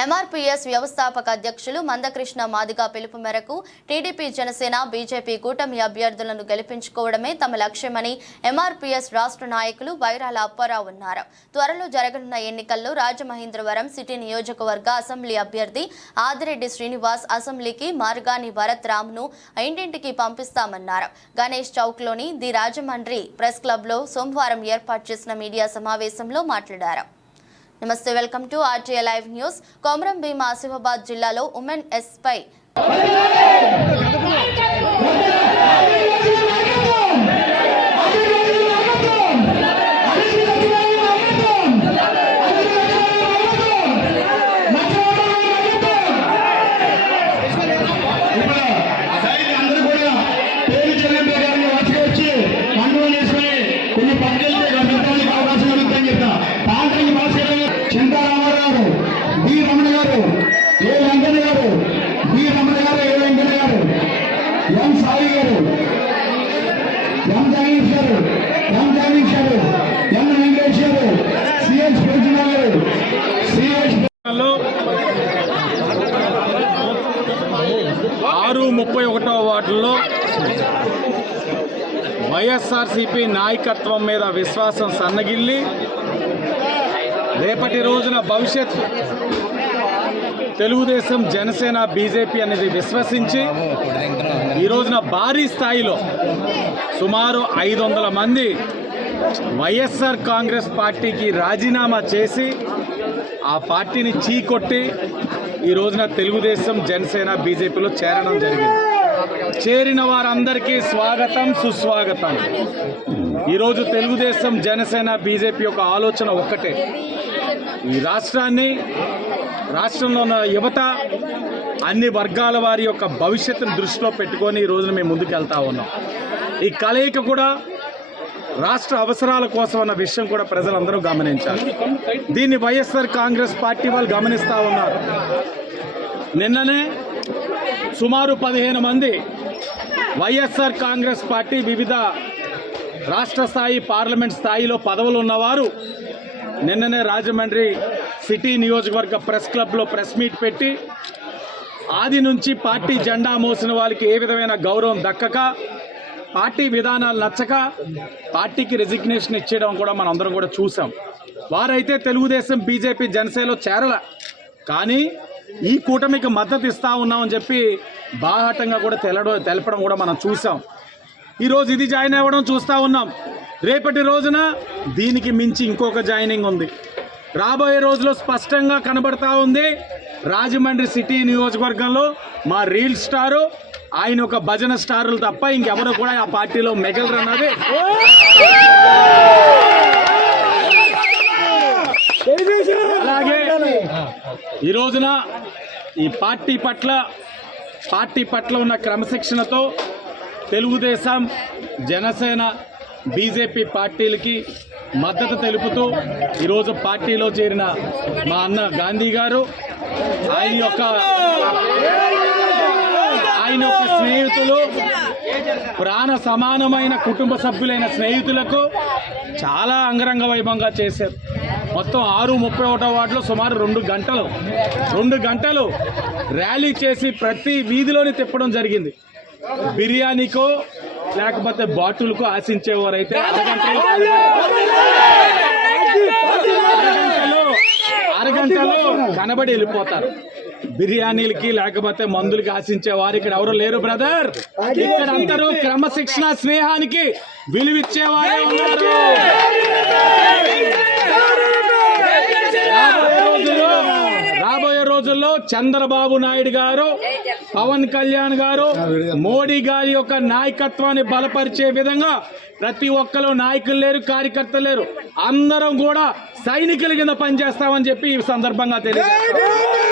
MRPS వ్యవస్థాపక అధ్యక్షులు మందకృష్ణ మాదిగా పిలుపు మేరకు టీడీపీ జనసేన బీజేపీ కూటమి అభ్యర్థులను గెలిపించుకోవడమే తమ లక్ష్యమని ఎంఆర్పీఎస్ రాష్ట్ర నాయకులు వైరాల అప్పారావు అన్నారు. త్వరలో జరగనున్న ఎన్నికల్లో రాజమహేంద్రవరం సిటీ నియోజకవర్గ అసెంబ్లీ అభ్యర్థి ఆదిరెడ్డి శ్రీనివాస్ అసెంబ్లీకి మార్గాని భరత్ రామ్ను ఇంటింటికి పంపిస్తామన్నారు. గణేష్ చౌక్లోని ది రాజమండ్రి ప్రెస్ క్లబ్లో సోమవారం ఏర్పాటు చేసిన మీడియా సమావేశంలో మాట్లాడారు. Namaste welcome to RTA live news. Komaram Bheem Asifabad జిల్లాలో ఉమెన్ ఎస్పై ముప్పై ఒకటవ వార్డులో వైఎస్ఆర్సీపీ నాయకత్వం మీద విశ్వాసం సన్నగిల్లి రేపటి రోజున భవిష్యత్ తెలుగుదేశం జనసేన బీజేపీ అనేది విశ్వసించి ఈ రోజున భారీ స్థాయిలో సుమారు ఐదు వందల మంది వైఎస్ఆర్ కాంగ్రెస్ పార్టీకి రాజీనామా చేసి ఆ పార్టీని చీకొట్టి ఈ రోజున తెలుగుదేశం జనసేన బీజేపీలో చేరడం జరిగింది. చేరిన వారందరికీ స్వాగతం సుస్వాగతం. ఈరోజు తెలుగుదేశం జనసేన బీజేపీ యొక్క ఆలోచన ఒక్కటే. ఈ రాష్ట్రాన్ని రాష్ట్రంలో ఉన్న యువత అన్ని వర్గాల వారి యొక్క భవిష్యత్తును దృష్టిలో పెట్టుకొని ఈ రోజున మేము ముందుకు వెళ్తా ఉన్నాం. ఈ కలయిక కూడా రాష్ట్ర అవసరాల కోసం అన్న విషయం కూడా ప్రజలందరూ గమనించాలి. దీన్ని వైఎస్ఆర్ కాంగ్రెస్ పార్టీ వాళ్ళు గమనిస్తూ ఉన్నారు. నిన్ననే సుమారు పదిహేను మంది వైఎస్ఆర్ కాంగ్రెస్ పార్టీ వివిధ రాష్ట్ర స్థాయి పార్లమెంట్ స్థాయిలో పదవులు ఉన్నవారు నిన్ననే రాజమండ్రి సిటీ నియోజకవర్గ ప్రెస్ క్లబ్లో ప్రెస్ మీట్ పెట్టి ఆది నుంచి పార్టీ జెండా మోసిన వాళ్ళకి ఏ విధమైన గౌరవం దక్కక పార్టీ విధానాలు నచ్చక పార్టీకి రెసిగ్నేషన్ ఇచ్చేయడం కూడా మనం అందరం కూడా చూసాం. వారైతే తెలుగుదేశం బీజేపీ జనసేనలో చేరల. కానీ ఈ కూటమికి మద్దతు ఇస్తా ఉన్నామని చెప్పి బాహటంగా కూడా తెలడం తెలపడం కూడా మనం చూసాం. ఈరోజు ఇది జాయిన్ అవ్వడం చూస్తూ ఉన్నాం. రేపటి రోజున దీనికి మించి ఇంకొక జాయినింగ్ ఉంది. రాబోయే రోజుల్లో స్పష్టంగా కనబడతా ఉంది రాజమండ్రి సిటీ నియోజకవర్గంలో మా రీల్ స్టారు ఆయన ఒక భజన స్టారులు తప్ప ఇంకెవరు కూడా ఆ పార్టీలో మెగలరు అన్నది అలాగే ఈ రోజున ఈ పార్టీ పట్ల పార్టీ పట్ల ఉన్న క్రమశిక్షణతో తెలుగుదేశం జనసేన బీజేపీ పార్టీలకి మద్దతు తెలుపుతూ ఈరోజు పార్టీలో చేరిన మా అన్న గాంధీ గారు ఆయన యొక్క ఆయన యొక్క స్నేహితులు ప్రాణ సమానమైన కుటుంబ సభ్యులైన స్నేహితులకు చాలా అంగరంగ వైభవంగా చేశారు. మొత్తం ఆరు ముప్పై ఒకటో వార్డులో సుమారు రెండు గంటలు రెండు గంటలు ర్యాలీ చేసి ప్రతి వీధిలోని తిప్పడం జరిగింది. బిర్యానీకో లేకపోతే బాటిల్కో ఆశించేవారైతే అరగంటలో అరగంటలో కనబడి వెళ్ళిపోతారు. బిర్యానీలకి లేకపోతే మందులకి ఆశించే వారు ఇక్కడ ఎవరు లేరు బ్రదర్. ఇక్కడ అందరూ క్రమశిక్షణ స్నేహానికి విలువిచ్చేవారే ఉన్నారు. రాబోయే రోజుల్లో రాబోయే రోజుల్లో చంద్రబాబు నాయుడు గారు పవన్ కళ్యాణ్ గారు మోడీ గారి యొక్క నాయకత్వాన్ని బలపరిచే విధంగా ప్రతి ఒక్కరు నాయకులు లేరు కార్యకర్తలు లేరు. అందరం కూడా సైనికుల కింద పనిచేస్తామని చెప్పి ఈ సందర్భంగా తెలియజేస్తాం.